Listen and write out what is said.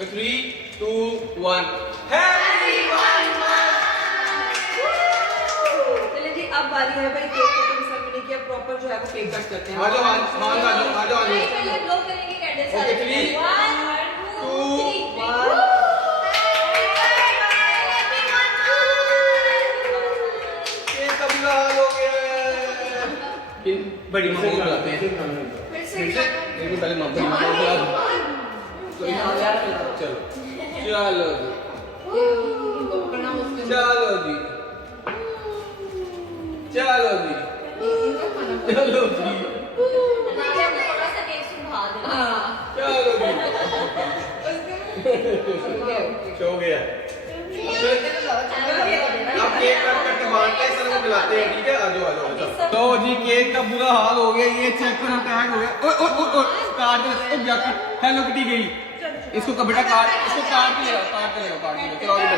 3, 2, 1 happy 1 चलिए जी, अब बारी है भाई केक कटिंग सेरेमनी की। अब प्रॉपर जो है वो केक कट करते हैं। आ जाओ नहीं, पहले ब्लो करेंगे कैंडल ओके, सारे। 3, 1 2 3 केक का बुरा हाल हो गया है। बड़ी मम्मी को बुलाते हैं। फिर से लेकिन पहले मम्मी को बुला दो। चलो चलो जी चलो जी चलो जी चलो जी थोड़ा सा केक सुखा देना। चलो जी हो गया। आप केक कट करके बांटते हैं, सर वो बुलाते हैं, ठीक है? आ जाओ तो जी केक का बुरा हाल हो गया। ये चेक करो टैग हो गया। ओ काट दो। हेलो किटी गई। इसको बेटा काट, इसको काट के ले आओ, चलो